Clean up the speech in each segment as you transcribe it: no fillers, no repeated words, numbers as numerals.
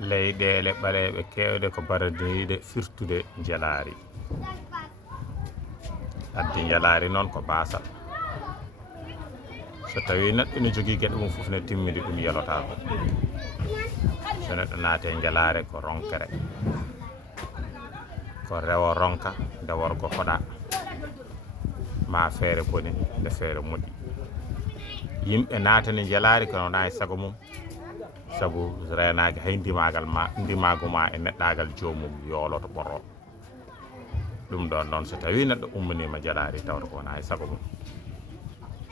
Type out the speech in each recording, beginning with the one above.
leyɗele ɓaleɓe kewɗe ko baradiriɗe firtude jelari addi jelari noon ko basal so tawi neɗɗo ne jogui gueɗe mum foof ne timmidi ɗum yelotako so neɗɗo naate jelare ko ronkere ko rewo ronka nde worgo hoɗa ma feere boni nde feere moƴƴi yimɓe naatani jelari kono wona e saago mum saabu renaji hay ndimago ma e neɗɗagal jomum yoloto ɓoro ɗum ɗon noon so tawi neɗɗo ummanima jelari tawata ko wona e saago mum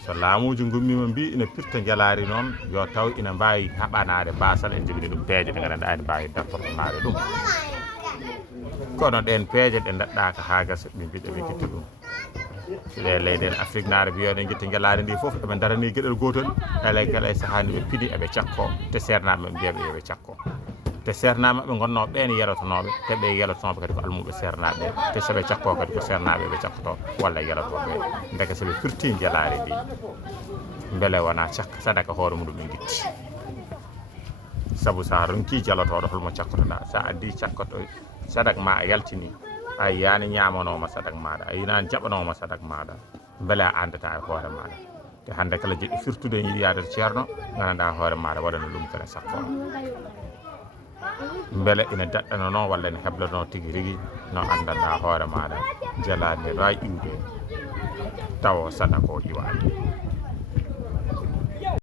so laamuji gummima mbi ina pirta jelari noon yo taw ina mbawi haɓanade basal en jibini ɗum peeje ɗe ganduɗa ene mbawi dartornade ɗum kono ɗen peeje ɗe daɗɗaka ha gasa ɓe mbiɗa ɓe guitti ɗum ɗe leyɗele Afrique naare mbiyoɗe guitta jelari ndi foof eɓe darani gueɗel gotol elay kala sahani ɓe piidi eɓe cakko te sernaɓe mbiyaɓe yoɓe cakko te sernaɓe gonnoɓe ɓen yelotonoɓe te ɓe yelotonoɓe kadi ko almuɓe sernaɓe te soɓe cakko kadi ko sernaɓe ɓe cakkoto walla yelotoɓe deke soɓe firti jelari ndi beele wona cakka sadaka hoore muɗum ɓe guitti saabu sa ronki jalotoɗo holmo cakkotoɗa sa addi cakkoto sadak ma a yaltini a yiyani ñamanoma sadak maɗa a yinani jaɓanoma sadak maɗa beele a andata e hoore maɗa te hande kala jiɗɗo firtude yiiɗi yaade to ceerno gandanɗa hoore maɗa waɗana ɗum kene sakko beele ina daɗɗano noon walla ene heblano tigui rigui no andanɗa hoore maɗa jelade nde wawi iwde tawa sadaka o iwani